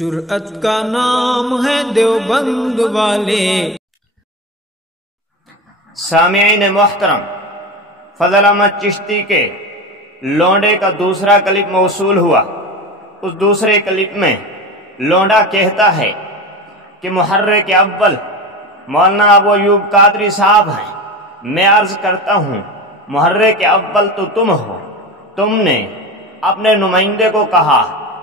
جرأت کا نام ہے دیوبند والے۔ سامعین محترم، فضل احمد چشتی کے لونڈے کا دوسرا کلپ موصول ہوا۔ اس دوسرے کلپ میں لونڈا کہتا ہے کہ محرک اول مولانا ابو ایوب قادری صاحب ہیں۔ میں عرض کرتا ہوں محرک اول تو تم ہو، تم نے اپنے نمائندے کو کہا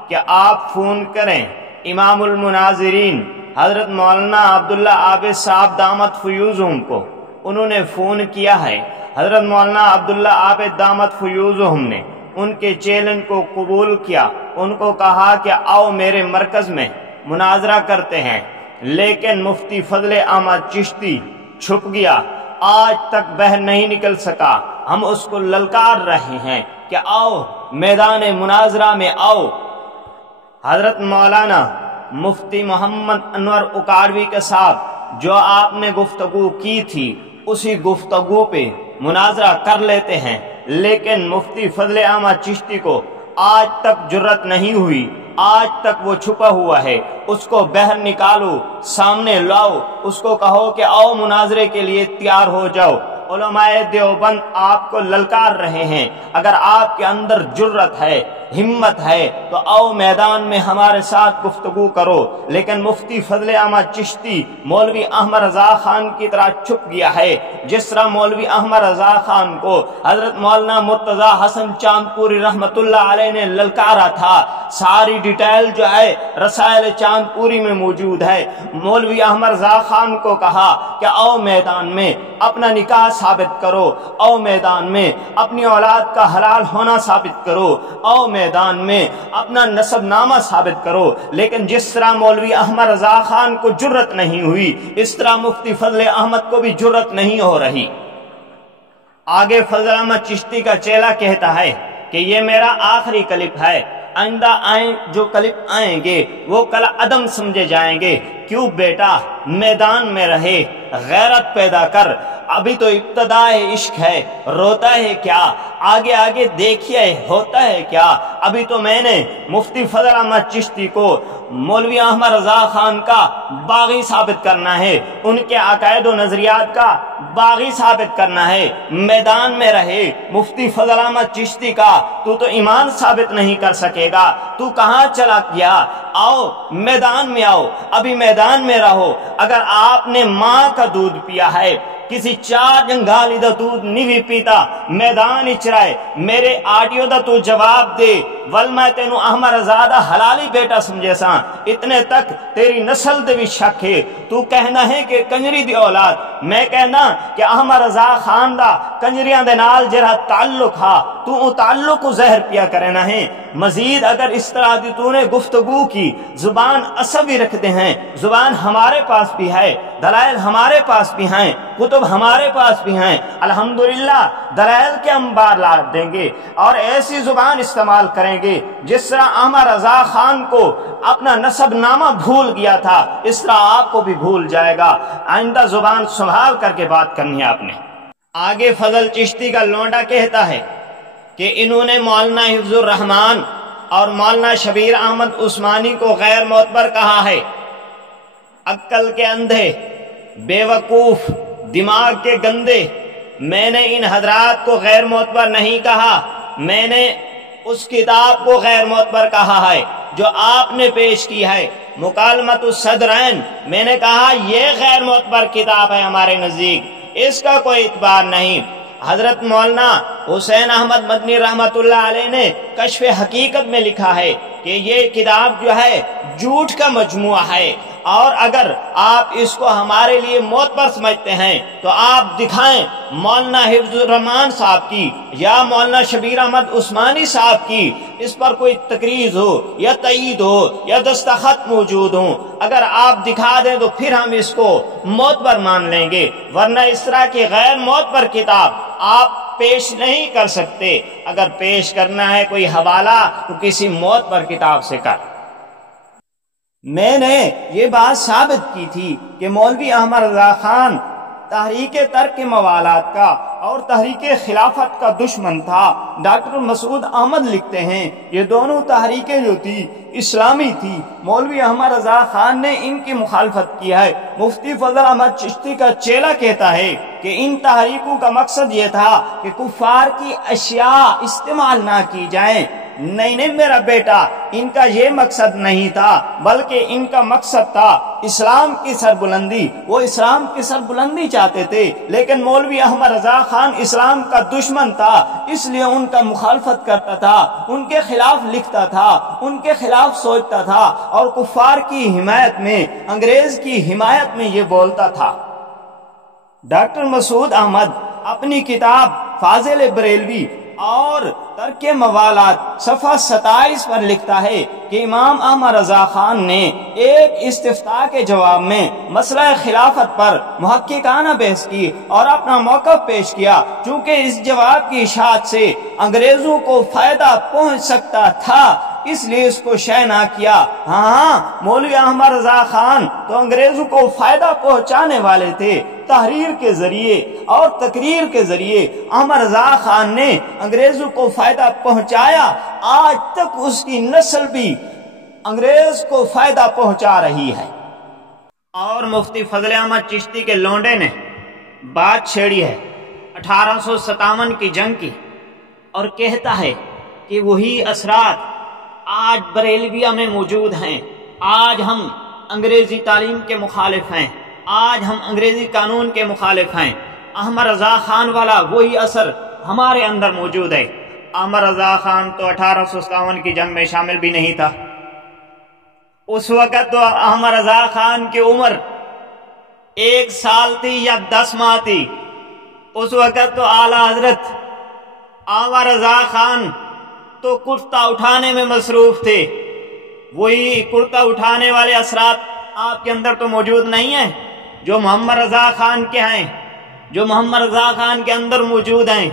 کہ آپ فون کریں امام المناظرین حضرت مولانا عبداللہ عابد صاحب دامت فیوزہم کو۔ انہوں نے فون کیا ہے، حضرت مولانا عبداللہ عابد دامت فیوزہم نے ان کے چیلنج کو قبول کیا، ان کو کہا کہ آؤ میرے مرکز میں مناظرہ کرتے ہیں، لیکن مفتی فضل احمد چشتی چھپ گیا، آج تک باہر نہیں نکل سکا۔ ہم اس کو للکار رہے ہیں کہ آؤ میدان مناظرہ میں آؤ۔ حضرت مولانا مفتی محمد انور اکاڑوی کے ساتھ جو آپ نے گفتگو کی تھی اسی گفتگو پہ مناظرہ کر لیتے ہیں، لیکن مفتی فضل احمد چشتی کو آج تک جرت نہیں ہوئی، آج تک وہ چھپا ہوا ہے۔ اس کو باہر نکالو، سامنے لاؤ، اس کو کہو کہ آؤ مناظرے کے لیے تیار ہو جاؤ۔ علماء دیوبند آپ کو للکار رہے ہیں، اگر آپ کے اندر جرت ہے، ہمت ہے تو آؤ میدان میں ہمارے ساتھ گفتگو کرو۔ لیکن مفتی فضل احمد چشتی مولوی احمد رضا خان کی طرح چھپ گیا ہے، جس طرح مولوی احمد رضا خان کو حضرت مولانا مرتضی حسن چاندپوری رحمت اللہ علیہ نے للکارا تھا۔ ساری ڈیٹیل جو ہے رسائل چاندپوری میں موجود ہے۔ مولوی احمد رضا خان کو کہا کہ آؤ میدان میں اپنا نکاح ثابت کرو، آؤ میدان میں اپنی اولاد کا حلال ہونا ثابت کرو، آؤ میدان میں اپنا نسب نامہ ثابت کرو۔ لیکن جس طرح مولوی احمد رضا خان کو جرت نہیں ہوئی، اس طرح مفتی فضل احمد کو بھی جرت نہیں ہو رہی۔ آگے فضل احمد چشتی کا چیلا کہتا ہے کہ یہ میرا آخری کلپ ہے، آئندہ جو کلپ آئیں گے وہ کل عدم سمجھے جائیں گے۔ کیوں بیٹا میدان میں رہے، غیرت پیدا کر، ابھی تو ابتدائے عشق ہے، روتا ہے کیا، آگے آگے دیکھیے ہوتا ہے کیا۔ ابھی تو میں نے مفتی فضل احمد چشتی کو مولوی احمد رضا خان کا باغی ثابت کرنا ہے، ان کے عقائد و نظریات کا باغی ثابت کرنا ہے۔ میدان میں رہے مفتی فضل احمد چشتی کا تو ایمان ثابت نہیں کر سکے گا، تو کہاں چلا گیا؟ آؤ میدان میں آؤ، ابھی میدان میں رہو۔ اگر آپ نے ماں کا دودھ پیا ہے، کسی چار جنگالی دا دودھ نہیں پیتا، میدان اچرائے میرے آڈیو دا تو جواب دے، ول میں تینو احمد رضا دا حلالی بیٹا سمجھے ساں، اتنے تک تیری نسل دے بھی شک ہے۔ تو کہنا ہے کہ کنجری دی اولاد، میں کہنا کہ احمد رضا خان دا کنجریاں دے نال جرا تعلق ہا، تو تعلق کو زہر پیا کرنا ہے۔ مزید اگر اس طرح دی تو نے گفتگو کی، زبان عصبی رکھتے ہیں، زبان ہمارے پاس بھی ہے، دلائل ہمارے پاس بھی ہیں، کتب ہمارے پاس بھی ہیں، الحمدللہ دلائل کے انبار لا دیں گے اور ایسی زبان استعمال کریں گے جس طرح احمد رضا خان کو اپنا نسب نامہ بھول گیا تھا، اس طرح آپ کو بھی بھول جائے گا۔ آئندہ زبان سنبھال کر کے بات کرنی ہے آپ نے۔ آگے فضل چشتی کا لونڈا کہتا ہے کہ انہوں نے مولانا حفظ الرحمان اور مولانا شبیر احمد عثمانی کو غیر معتبر کہا ہے۔ عقل کے اندھے، بے وقوف، دماغ کے گندے، میں نے ان حضرات کو غیر معتبر نہیں کہا، میں نے اس کتاب کو غیر معتبر کہا ہے جو آپ نے پیش کی ہے، مکالمۃ الصدرین، میں نے کہا یہ غیر معتبر کتاب ہے ہمارے نزدیک، اس کا کوئی اعتبار نہیں۔ حضرت مولانا حسین احمد مدنی رحمت اللہ علیہ نے کشف حقیقت میں لکھا ہے کہ یہ کتاب جو ہے جھوٹ کا مجموعہ ہے، اور اگر آپ اس کو ہمارے لیے معتبر سمجھتے ہیں تو آپ دکھائیں مولانا حفظ الرحمان صاحب کی یا مولانا شبیر احمد عثمانی صاحب کی اس پر کوئی تقریر ہو یا تائید ہو یا دستخط موجود ہوں۔ اگر آپ دکھا دیں تو پھر ہم اس کو معتبر مان لیں گے، ورنہ اس طرح کی غیر معتبر کتاب آپ پیش نہیں کر سکتے۔ اگر پیش کرنا ہے کوئی حوالہ تو کسی معتبر کتاب سے کر۔ میں نے یہ بات ثابت کی تھی کہ مولوی احمد رضا خان تحریک ترک موالات کا اور تحریک خلافت کا دشمن تھا۔ ڈاکٹر مسعود احمد لکھتے ہیں یہ دونوں تحریکیں جو تھی اسلامی تھی۔ مولوی احمد رضا خان نے ان کی مخالفت کی ہے۔ مفتی فضل احمد چشتی کا چیلا کہتا ہے کہ ان تحریکوں کا مقصد یہ تھا کہ کفار کی اشیاء استعمال نہ کی جائیں۔ نہیں میرا بیٹا، ان کا یہ مقصد نہیں تھا، بلکہ ان کا مقصد تھا اسلام کی سربلندی۔ وہ اسلام کی سربلندی چاہتے تھے، لیکن مولوی احمد رضا خان اسلام کا دشمن تھا، اس لیے ان کا مخالفت کرتا تھا، ان کے خلاف لکھتا تھا، ان کے خلاف سوچتا تھا، اور کفار کی حمایت میں، انگریز کی حمایت میں یہ بولتا تھا۔ ڈاکٹر مسعود احمد اپنی کتاب فاضل بریلوی اور ترک موالات صفحہ 27 پر لکھتا ہے کہ امام احمد رضا خان نے ایک استفتاء کے جواب میں مسئلہ خلافت پر محققانہ بحث کی اور اپنا موقف پیش کیا۔ چونکہ اس جواب کی اشاعت سے انگریزوں کو فائدہ پہنچ سکتا تھا، اس لیے اس کو شائع نہ کیا۔ ہاں، مولوی احمد رضا خان تو انگریزوں کو فائدہ پہنچانے والے تھے۔ تحریر کے ذریعے اور تقریر کے ذریعے احمد رضا خان نے انگریزوں کو فائدہ پہنچایا۔ آج تک اس کی نسل بھی انگریز کو فائدہ پہنچا رہی ہے۔ اور مفتی فضل احمد چشتی کے لونڈے نے بات چھیڑی ہے 1857 کی جنگ کی، اور کہتا ہے کہ وہی اثرات آج بریلویہ میں موجود ہیں۔ آج ہم انگریزی تعلیم کے مخالف ہیں، آج ہم انگریزی قانون کے مخالف ہیں۔ احمد رضا خان والا وہی اثر ہمارے اندر موجود ہے۔ احمد رضا خان تو 1857 کی جنگ میں شامل بھی نہیں تھا۔ اس وقت تو احمد رضا خان کی عمر 1 سال تھی یا 10 ماہ تھی۔ اس وقت تو اعلیٰ حضرت احمد رضا خان تو کرتا اٹھانے میں مصروف تھے۔ وہی کرتا اٹھانے والے اثرات آپ کے اندر تو موجود نہیں ہیں جو محمد رضا خان کے ہیں، جو محمد رضا خان کے اندر موجود ہیں،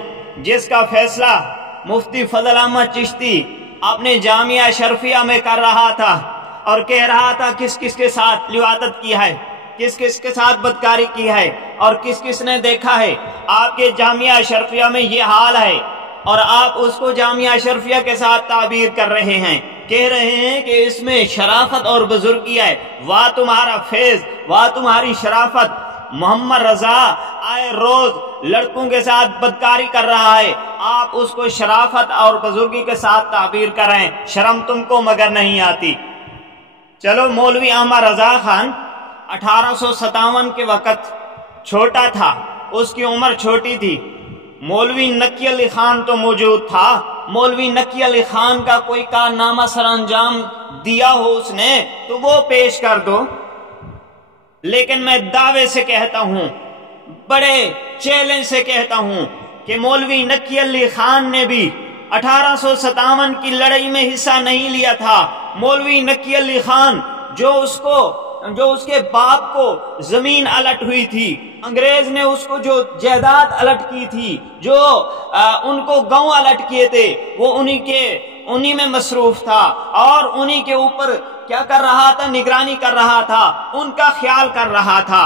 جس کا فیصلہ مفتی فضل احمد چشتی اپنے جامعہ شرفیہ میں کر رہا تھا، اور کہہ رہا تھا کس کس کے ساتھ لواطت کی ہے، کس کس کے ساتھ بدکاری کی ہے، اور کس کس نے دیکھا ہے۔ آپ کے جامعہ شرفیہ میں یہ حال ہے، اور آپ اس کو جامعہ شرفیہ کے ساتھ تعبیر کر رہے ہیں، کہہ رہے ہیں کہ اس میں شرافت اور بزرگی ہے۔ واہ تمہارا فیض، واہ تمہاری شرافت۔ محمد رضا آئے روز لڑکوں کے ساتھ بدکاری کر رہا ہے، آپ اس کو شرافت اور بزرگی کے ساتھ تعبیر کر رہے ہیں۔ شرم تم کو مگر نہیں آتی۔ چلو، مولوی احمد رضا خان 1857 کے وقت چھوٹا تھا، اس کی عمر چھوٹی تھی۔ مولوی نقی علی خان تو موجود تھا۔ مولوی نقی علی خان کا کوئی کارنامہ سر انجام دیا ہو اس نے تو وہ پیش کر دو۔ لیکن میں دعوے سے کہتا ہوں، بڑے چیلنج سے کہتا ہوں کہ مولوی نقی علی خان نے بھی 1857 کی لڑائی میں حصہ نہیں لیا تھا۔ مولوی نقی علی خان جو اس کے باپ کو زمین الٹ ہوئی تھی، انگریز نے اس کو جو جائیداد الٹ کی تھی، جو ان کو گاؤں الٹ کیے تھے، وہ انہی میں مصروف تھا، اور انہی کے اوپر کیا کر رہا تھا؟ نگرانی کر رہا تھا، ان کا خیال کر رہا تھا۔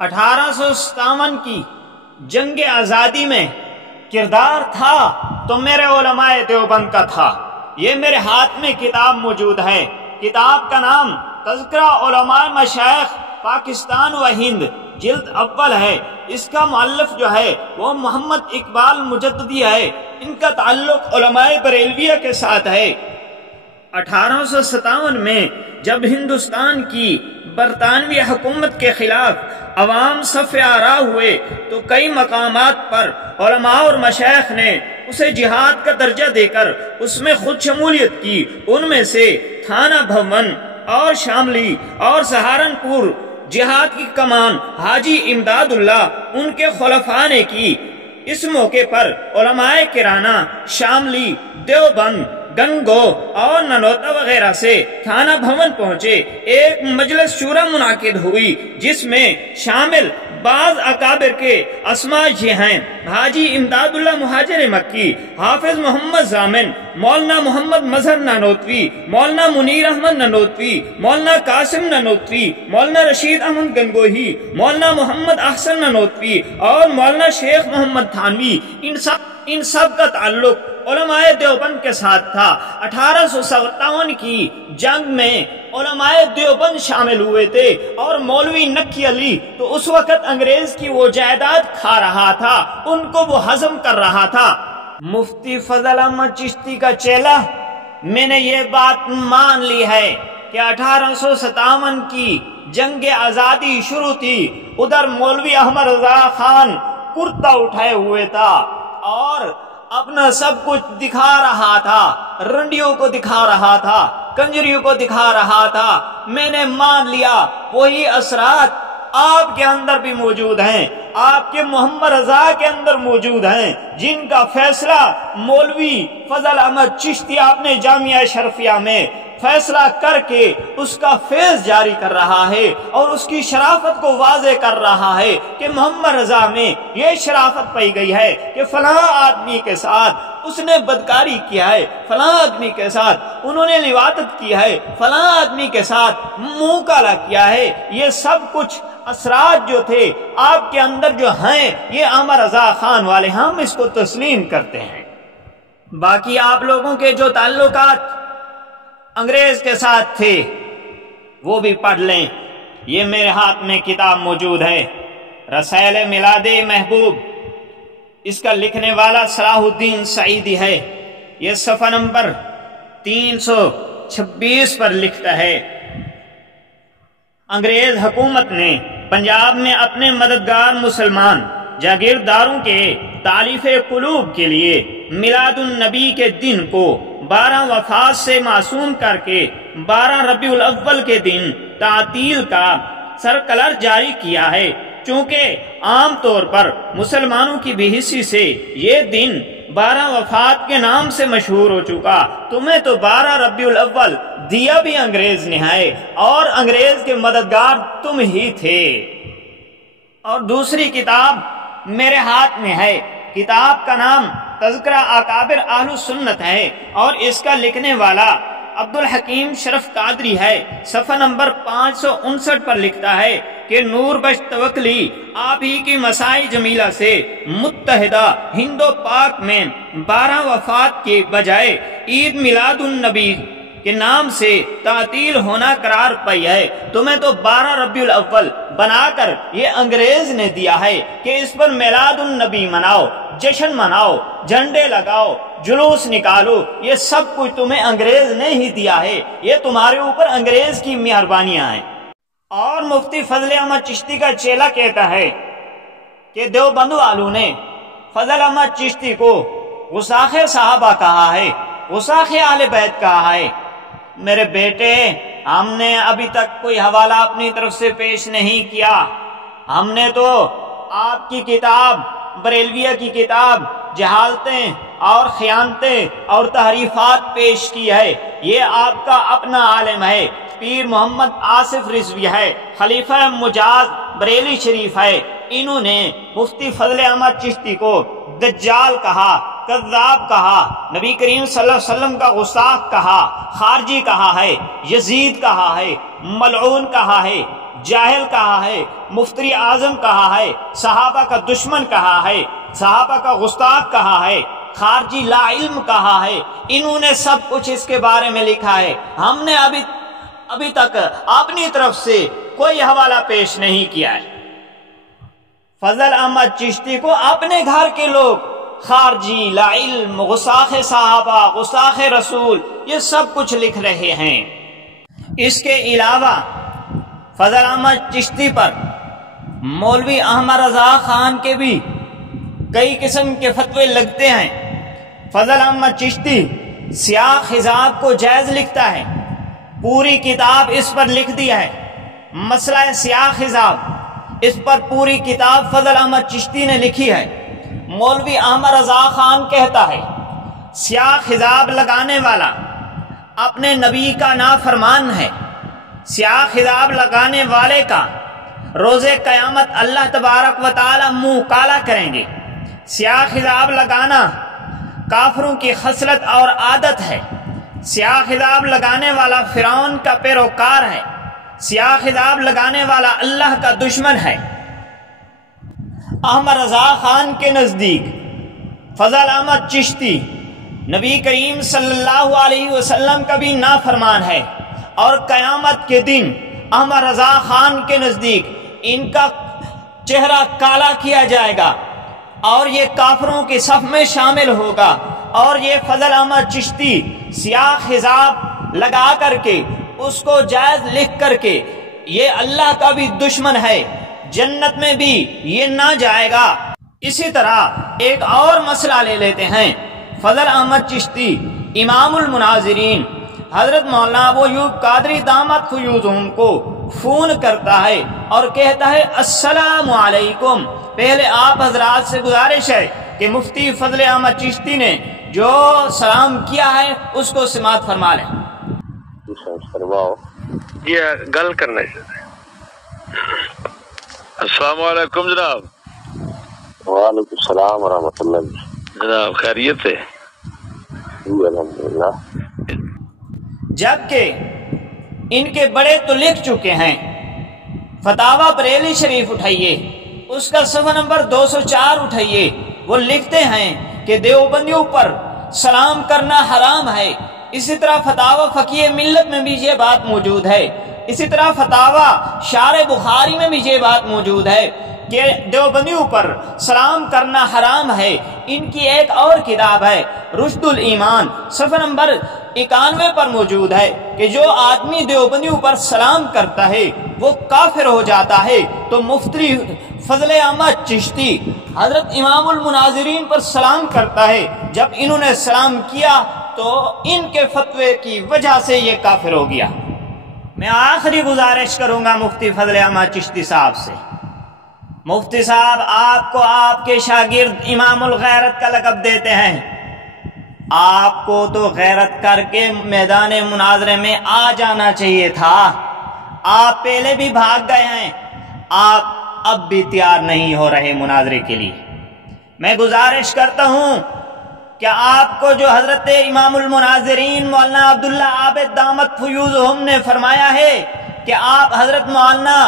1857 کی جنگ آزادی میں کردار تھا تو میرے علماء دیوبند کا تھا۔ یہ میرے ہاتھ میں کتاب موجود ہے، کتاب کا نام تذکرہ علماء مشائخ پاکستان و ہند، جلد اول ہے۔ اس کا مؤلف جو ہے وہ محمد اقبال مجددی ہے۔ ان کا تعلق علماء بریلویہ کے ساتھ ہے۔ 1857 میں جب ہندوستان کی برطانوی حکومت کے خلاف عوام صف آرا ہوئے تو کئی مقامات پر علماء اور مشائخ نے اسے جہاد کا درجہ دے کر اس میں خود شمولیت کی۔ ان میں سے تھانہ بھون اور شاملی اور سہارنپور جہاد کی کمان حاجی امداد اللہ ان کے خلفاء نے کی۔ اس موقع پر علماء کرانہ شاملی، دیوبند، گنگو اور ننوتا وغیرہ سے تھانہ بھون پہنچے۔ ایک مجلس شورا منعقد ہوئی جس میں شامل بعض اکابر کے اسماء یہ ہیں: حاجی امداد اللہ مہاجر مکی، حافظ محمد ضامن، مولانا محمد مظہر نانوتوی، مولانا منیر احمد نانوتوی، مولانا قاسم نانوتوی، مولانا رشید احمد گنگوہی، مولانا محمد احسن نانوتوی اور مولانا شیخ محمد تھانوی، ان سب کا تعلق علماء دیوبند کے ساتھ تھا۔ 1857 کی جنگ میں علماء دیوبند شامل ہوئے تھے اور مولوی نکی علی تو اس وقت انگریز کی وہ جائیداد کھا رہا تھا، ان کو وہ ہضم کر رہا تھا۔ مفتی فضل احمد چشتی کا چیلا میں نے یہ بات مان لی ہے کہ 1857 کی جنگ آزادی شروع تھی، ادھر مولوی احمد رضا خان کرتا اٹھائے ہوئے تھا اور اپنا سب کچھ دکھا رہا تھا، رنڈیوں کو دکھا رہا تھا، کنجریوں کو دکھا رہا تھا۔ میں نے مان لیا وہی اثرات آپ کے اندر بھی موجود ہیں، آپ کے محمد رضا کے اندر موجود ہیں، جن کا فیصلہ مولوی فضل احمد چشتی آپ نے جامعہ شرفیہ میں فیصلہ کر کے اس کا فیض جاری کر رہا ہے اور اس کی شرافت کو واضح کر رہا ہے کہ محمد رضا میں یہ شرافت پائی گئی ہے کہ فلاں آدمی کے ساتھ اس نے بدکاری کیا ہے، فلاں آدمی کے ساتھ انہوں نے لواطت کی ہے، فلاں آدمی کے ساتھ منہ کالا کیا ہے۔ یہ سب کچھ اثرات جو تھے آپ کے اندر جو ہیں، یہ احمد رضا خان والے ہم اس کو تسلیم کرتے ہیں۔ باقی آپ لوگوں کے جو تعلقات انگریز کے ساتھ تھے وہ بھی پڑھ لیں۔ یہ میرے ہاتھ میں کتاب موجود ہے، رسائل میلاد محبوب، اس کا لکھنے والا صلاح الدین سعیدی ہے۔ یہ صفحہ نمبر 326 پر لکھتا ہے: انگریز حکومت نے پنجاب میں اپنے مددگار مسلمان جاگیرداروں کے تالیف قلوب کے لیے میلاد النبی کے دن کو 12 وفات سے معصوم کر کے 12 ربیع الاول کے دن تعطیل کا سرکلر جاری کیا ہے۔ چونکہ عام طور پر مسلمانوں کی بے حسی سے یہ دن 12 وفات کے نام سے مشہور ہو چکا، تمہیں تو 12 ربیع الاول دیا بھی انگریز نے ہے اور انگریز کے مددگار تم ہی تھے۔ اور دوسری کتاب میرے ہاتھ میں ہے، کتاب کا نام تذکرہ اکابر اہل السنت ہے اور اس کا لکھنے والا عبدالحکیم شرف قادری ہے۔ صفحہ نمبر 559 پر لکھتا ہے کہ نور بخش توکلی آپ ہی کی مسائی جمیلہ سے متحدہ ہند و پاک میں 12 وفات کے بجائے عید میلاد النبی کے نام سے تعطیل ہونا قرار پائی ہے۔ تمہیں تو 12 ربیع الاول بنا کر یہ انگریز نے دیا ہے کہ اس پر میلاد النبی مناؤ، جشن مناؤ، جھنڈے لگاؤ، جلوس نکالو، یہ سب کچھ تمہیں انگریز نے ہی دیا ہے۔ یہ تمہارے اوپر انگریز کی مہربانیاں ہیں۔ اور مفتی فضل احمد چشتی کا چیلا کہتا ہے کہ دیوبند والوں نے فضل احمد چشتی کو غساخ صحابہ کہا ہے، غساخ اہل بیت کہا ہے۔ میرے بیٹے، ہم نے ابھی تک کوئی حوالہ اپنی طرف سے پیش نہیں کیا، ہم نے تو آپ کی کتاب بریلویہ کی کتاب جہالتیں اور خیانتیں اور تحریفات پیش کی ہے۔ یہ آپ کا اپنا عالم ہے، پیر محمد آصف رضوی ہے، خلیفہ مجاز بریلی شریف ہے۔ انہوں نے مفتی فضل احمد چشتی کو دجال کہا، کذاب کہا، نبی کریم صلی اللہ علیہ وسلم کا غستاخ کہا، خارجی کہا ہے، یزید کہا ہے، ملعون کہا ہے، جاہل کہا ہے، مفتری اعظم کہا ہے، صحابہ کا دشمن کہا ہے، صحابہ کا غستاخ کہا ہے، خارجی لا علم کہا ہے۔ انہوں نے سب کچھ اس کے بارے میں لکھا ہے۔ ہم نے ابھی تک اپنی طرف سے کوئی حوالہ پیش نہیں کیا ہے۔ فضل احمد چشتی کو اپنے گھر کے لوگ خارجی، لا علم، غستاخ صحابہ، غستاخ رسول، یہ سب کچھ لکھ رہے ہیں۔ اس کے علاوہ فضل احمد چشتی پر مولوی احمد رضا خان کے بھی کئی قسم کے فتوے لگتے ہیں۔ فضل احمد چشتی سیاہ خضاب کو جائز لکھتا ہے، پوری کتاب اس پر لکھ دیا ہے۔ مسئلہ سیاہ خضاب، اس پر پوری کتاب فضل احمد چشتی نے لکھی ہے۔ مولوی احمد رضا خان کہتا ہے سیاہ خضاب لگانے والا اپنے نبی کا نافرمان ہے، سیاہ خضاب لگانے والے کا روز قیامت اللہ تبارک و تعالی منہ کالا کریں گے۔ سیاہ خضاب لگانا کافروں کی خصلت اور عادت ہے۔ سیاہ خضاب لگانے والا فرعون کا پیروکار ہے۔ سیاہ خضاب لگانے والا اللہ کا دشمن ہے۔ احمد رضا خان کے نزدیک فضل احمد چشتی نبی کریم صلی اللہ علیہ وسلم کا بھی نافرمان ہے، اور قیامت کے دن احمد رضا خان کے نزدیک ان کا چہرہ کالا کیا جائے گا اور یہ کافروں کے صف میں شامل ہوگا۔ اور یہ فضل احمد چشتی سیاہ خضاب لگا کر کے اس کو جائز لکھ کر کے یہ اللہ کا بھی دشمن ہے، جنت میں بھی یہ نہ جائے گا۔ اسی طرح ایک اور مسئلہ لے لیتے ہیں۔ فضل احمد چشتی امام المناظرین حضرت مولانا ابو ایوب قادری دامت فیوزہم کو فون کرتا ہے اور کہتا ہے السلام علیکم۔ پہلے آپ حضرات سے گزارش ہے کہ مفتی فضل احمد چشتی نے جو سلام کیا ہے اس کو سماعت فرما لیں۔ یہ گل کرنا ہے۔ السلام علیکم جناب۔ وعلیکم السلام ورحمۃ اللہ۔ جناب خیریت ہے؟ الحمدللہ۔ جبکہ ان کے بڑے تو لکھ چکے ہیں، فتاوی بریلی شریف اٹھائیے، اس کا صفحہ نمبر 204 اٹھائیے، وہ لکھتے ہیں کہ دیوبندیوں پر سلام کرنا حرام ہے۔ اسی طرح فتاوی فقیہ ملت میں بھی یہ بات موجود ہے۔ اسی طرح فتاوی شارح بخاری میں بھی یہ بات موجود ہے کہ دیوبندیوں پر سلام کرنا حرام ہے۔ ان کی ایک اور کتاب ہے رشد الایمان، صفحہ نمبر 91 پر موجود ہے کہ جو آدمی دیوبندیوں پر سلام کرتا ہے وہ کافر ہو جاتا ہے۔ تو مفتی فضل احمد چشتی حضرت امام المناظرین پر سلام کرتا ہے، جب انہوں نے سلام کیا تو ان کے فتوے کی وجہ سے یہ کافر ہو گیا۔ میں آخری گزارش کروں گا مفتی فضل احمد چشتی صاحب سے، مفتی صاحب آپ کو آپ کے شاگرد امام الغیرت کا لقب دیتے ہیں، آپ کو تو غیرت کر کے میدان مناظرے میں آ جانا چاہیے تھا۔ آپ پہلے بھی بھاگ گئے ہیں، آپ اب بھی تیار نہیں ہو رہے مناظرے کے لیے۔ میں گزارش کرتا ہوں کہ آپ کو جو حضرت امام المناظرین مولانا عبداللہ عابد دامت فیوزہم نے فرمایا ہے کہ آپ حضرت مولانا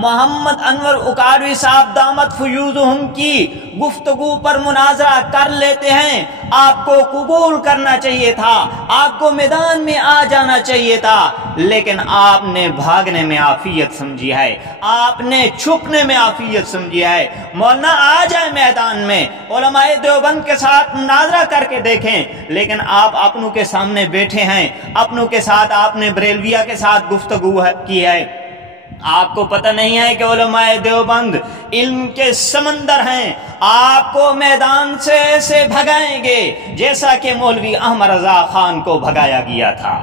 محمد انور اکاڑوی صاحب دامت فیوزہم کی گفتگو پر مناظرہ کر لیتے ہیں، آپ کو قبول کرنا چاہیے تھا، آپ کو میدان میں آ جانا چاہیے تھا، لیکن آپ نے بھاگنے میں عافیت سمجھی ہے، آپ نے چھپنے میں عافیت سمجھی ہے۔ مولانا آ جائیں میدان میں، علماء دیوبند کے ساتھ مناظرہ کر کے دیکھیں، لیکن آپ اپنوں کے سامنے بیٹھے ہیں، اپنوں کے ساتھ آپ نے بریلویہ کے ساتھ گفتگو کی ہے۔ آپ کو پتہ نہیں ہے کہ علماء دیوبند علم کے سمندر ہیں، آپ کو میدان سے ایسے بھگائیں گے جیسا کہ مولوی احمد رضا خان کو بھگایا گیا تھا۔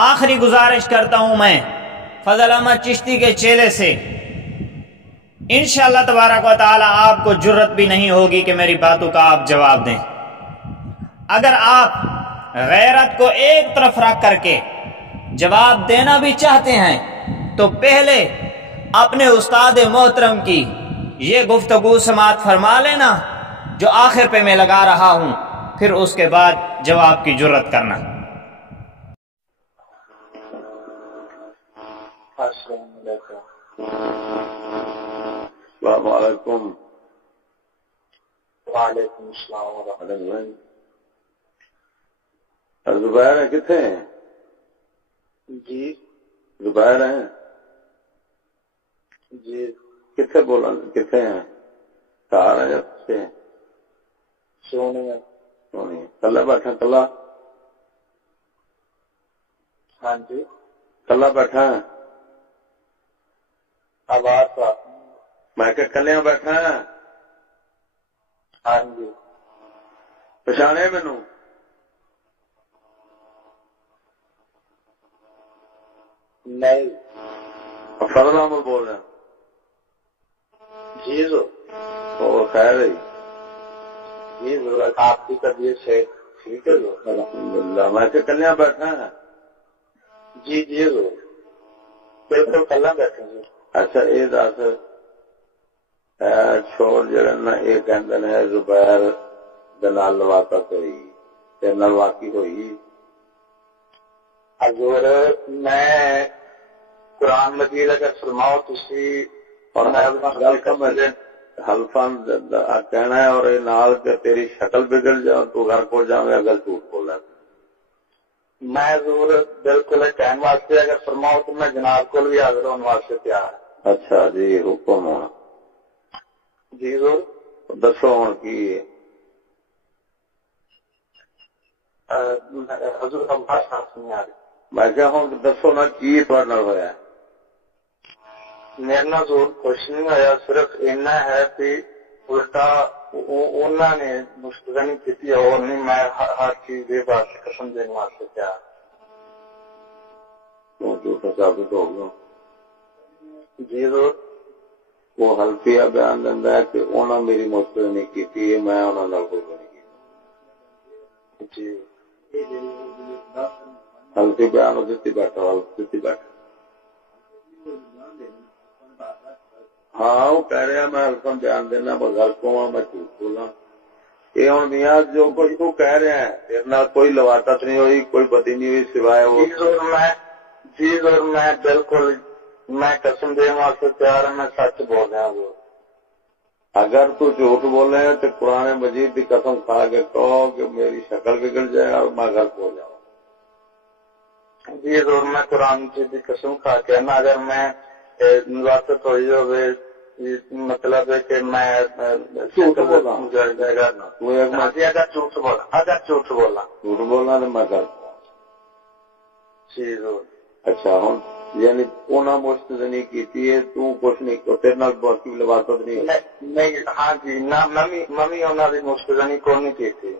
آخری گزارش کرتا ہوں میں فضل احمد چشتی کے چیلے سے، انشاءاللہ تبارک و تعالی آپ کو جرت بھی نہیں ہوگی کہ میری باتوں کا آپ جواب دیں۔ اگر آپ غیرت کو ایک طرف رکھ کر کے جواب دینا بھی چاہتے ہیں تو پہلے اپنے استاد محترم کی یہ گفتگو سماعت فرما لینا جو آخر پہ میں لگا رہا ہوں، پھر اس کے بعد جواب کی جرت کرنا۔ السلام علیکم۔ وعلیکم السلام ورحمۃ اللہ۔ زبیر ہیں کتنے ہیں؟ جی زبیر ہیں جی کتنے بولا کتنے ہیں؟ کار ہیں یا کتنے ہیں؟ سونے سونی کلا بیٹھا کلا؟ ہاں جی کلا بیٹھا ہے؟ آواز میں کہ کلیاں بیٹھا ہے؟ ہاں جی پچھانے مینوں؟ نہیں فضل احمد بول رہے ہیں؟ جی اور خیر ہے جی آپ کی طبیعت سے ٹھیک ہے الحمدللہ۔ میں کہ کلیاں بیٹھا ہے؟ جی جی بالکل کل بیٹھے جی اچھا یہ دس چھوڑ جڑے نا یہ کہندے نے زبیر دے نال لواقت ہوئی تے نال واقعی ہوئی؟ حضور میں قرآن مجید اگر فرماؤ تسی اور گل سمجھ حلفاں کہنا ہے اور نال کہ تیری شکل بگڑ جا تو گھر کو جاویں اگر جھوٹ بولا. میں حضور بالکل کہنے واسطے اگر فرماؤ تو میں جناب کو بھی حاضر ہونے واسطے تیار. اچھا جی حکم ہونا جی حضور دسو ہوں کی حضور آواز نہیں آ رہی. میں کیا ہوں دسو نا کی تھوڑے نال ہویا؟ میرے نال حضور کچھ نہیں ہویا، صرف اتنا ہے کہ الٹا انہوں نے مشکلیں کی اور نہیں میں ہر چیز دے بات قسم دینے واسطے تیار. کیوں جھوٹا ثابت ہو گیا؟ جی حضور وہ حلفیہ بیان دینا ہے کہ انہوں نے میری مشکل نہیں کی تھی، میں انہوں نے کوئی نہیں کی. جی حلفی بیان ہو دیتی بیٹھا دیتی بیٹھا. ہاں وہ کہہ رہا میں حلفاً بیان دینا بغیر کو میں جھوٹ بولا. یہ ہوں میاں جو کچھ تو کہہ رہے ہیں تیرے نال کوئی لواطت نہیں ہوئی، کوئی بدی نہیں ہوئی سوائے وہ. جی حضور میں بالکل میں قسم دینے واسطے تیار ہوں، میں سچ بول رہا ہوں. اگر تو جھوٹ بولے تو قرآن مجید کی قسم کھا کے کہو کہ میری شکل بگڑ جائے اور میں گھر پہ جاؤں. جی حضور میں قرآن مجید کی قسم کھا کے نا اگر میں ملاقات ہوئی ہوئے مطلب ہے کہ میں جھوٹ بولا اگر جھوٹ بولا تو میں گھر پہ. جی حضور. اچھا ہوں یعنی انہوں مشکل نہیں کی تو کچھ نہیں تیرے نال باقی لواقت نہیں. ہاں جی نہ ممی انہوں نے مشکل نہیں کو نہیں کی تھی.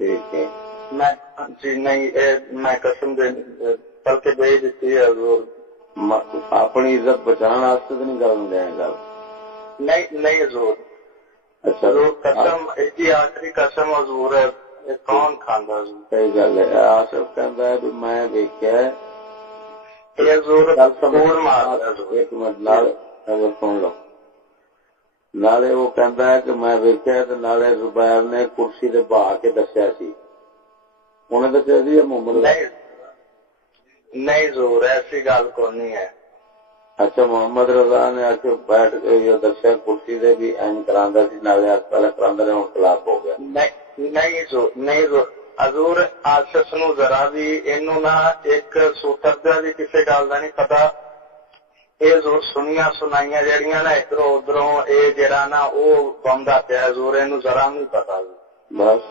ٹھیک ہے میں جی نہیں میں قسم دے بلکہ دے دیتی ہے حضور. اپنی عزت بچانے واسطے تو نہیں کرن دیں گل. نہیں حضور. اچھا حضور قسم ایک آخری قسم حضور ہے کون کھاندا حضور. صحیح گل ہے. آصف کہندا ہے کہ میں دیکھیا ہے ایک منٹ نال سن لو. نالے وہ کہندا ہے کہ میں ویکھیا تے نالے زبیر نے کرسی تے بہا کے دسیا سی. انہیں دسیا سی محمد نہیں ضرور ایسی گل کو نہیں ہے. اچھا محمد رضا نے آ کے بیٹھ کے دسیا کرسی دے بھی این کراندا سی نالے پہلے کراندا رہے ہن خلاف ہو گیا. نہیں حضور آصف نو ذرا بھی اینو نہ ایک سوتر دا بھی کسی گل دا نہیں پتا. یہ زور سنیا سنائیاں جہاں نا ادھر ادھر یہ جڑا نا وہ بمدا پیا زور یہ ذرا نہیں پتا. بس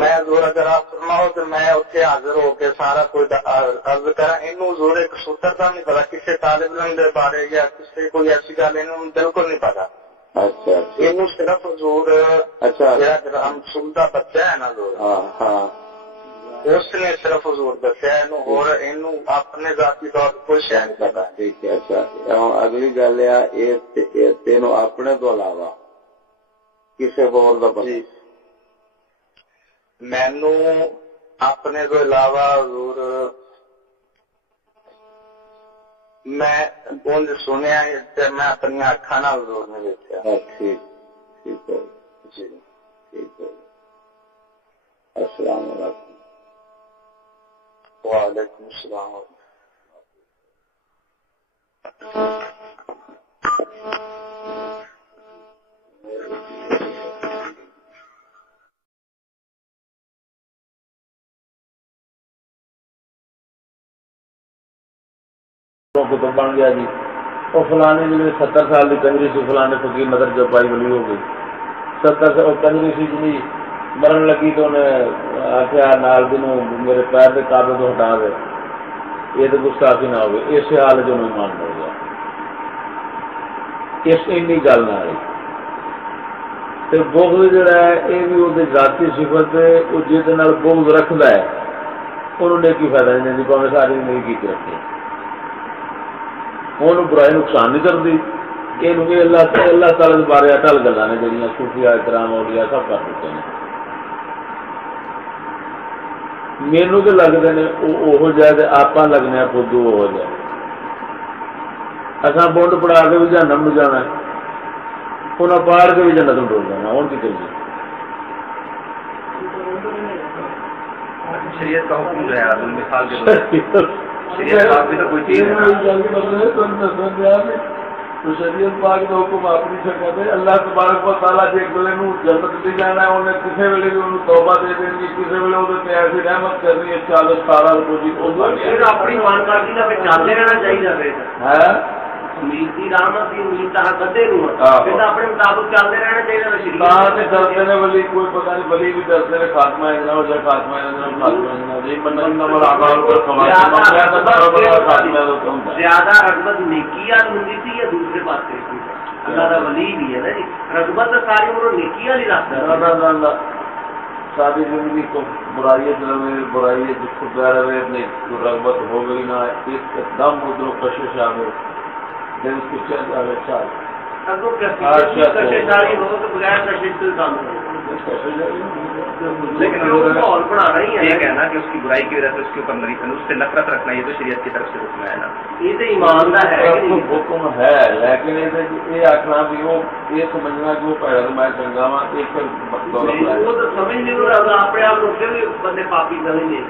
میں زور اگر آپ فرماؤ تو میں اتنے حاضر ہو کے سارا کوئی عرض کرا. یہ زور ایک سوتر کا نہیں پتا کسی طالب علم کے بارے یا کسی کوئی ایسی گل یہ بالکل نہیں پتا. اچھا یہ صرف زور اچھا ہم سنتا بچہ ہے نا زور اس نے صرف حضور دسیا اور اپنے ذاتی طور پر کوئی شے نہیں پتا. ٹھیک ہے. اچھا اگلی گل ہے تینوں اپنے تو علاوہ کسی اور کا پتا؟ مینو اپنے تو علاوہ حضور میں سنیا میں اپنی اکھاں نال حضور نے دیکھا. ٹھیک ہے جی ٹھیک ہے. السلام علیکم. وعلیکم السلام. کتب بن گیا جی وہ فلانے جی 70 سال کی کنجری سی فلانے فقیر نظر جو پائی ولی ہو گئی. 70 سال کنجری سی جی مرن لگی تو انہیں آخیا نال دنوں میرے پیر کے قابل تو ہٹا دے یہ تو گستاخی نہ ہوگی. اس حال جو ایمان ہو گیا اس اینی گل نہ آئی. بغض جڑا ہے یہ بھی وہ ذاتی صفت وہ جہد بغض رکھتا ہے انہوں نے کی فائدہ نہیں دیتی پاویں ساری زندگی کی رکھے وہ برائی نقصان نہیں کرتی. یہ اللہ تعالی بارے اٹل گلا نے جہاں صوفیاء کرام اولیاء سب کر دیتے ہیں. مینو تو لگتے ہیں وہ جائے آپ لگنے خود وہ جائے اصا بونڈ پڑا کے بھی جہنم میں جانا ہے، انہیں پار کے بھی جنت میں ڈول جانا، ہوں کی کریے؟ شریعت کا حکم جو ہے مثال کے طور شریعت پاک بھی تو کوئی چیز ہے تو شریعت پاک کا حکم آپ نہیں سکتے۔ اللہ تبارک و تعالیٰ جی اگلے نو جنت لے جانا ہے، انہیں کسی ویلے بھی انہوں توبہ دے دیں گی، کسی ویلے وہ ایسی رحمت کرنی ہے 40-17 روپے اپنی مان کر چلتے رہنا چاہیے ہے امید کی رحمت کی امید کا بدے پھر اپنے مطابق چلتے رہنا چاہیے۔ ڈرتے نے ولی کوئی پتہ نہیں، ولی بھی ڈرتے نے خاتمہ اتنا ہو جائے، خاتمہ زیادہ رغبت نیکی ہوں سی یا دوسرے پاس اللہ کا ولی بھی ہے نا جی، رغبت ساری عمر نیکی والی رکھتا ساری زندگی کو برائی رہے، برائی چھپا رہے، رغبت ہو گئی نہ ایک دم ادھر کشش آ گئی دل کی چل آ گئے چال لیکن ماحول بنانا ہی ہے، یہ کہنا کہ اس کی برائی کی وجہ سے اس کے اوپر اس سے نفرت رکھنا، یہ تو شریعت کی طرف سے حکم ہے نا، یہ تو ایمان کا ہے حکم ہے، لیکن یہ آخنا بھی وہ یہ سمجھنا کہ وہ پیڑ میں چنگا وا ایک وہ تو سمجھ نہیں رہا اپنے آپ بندے پاپی سمجھ نہیں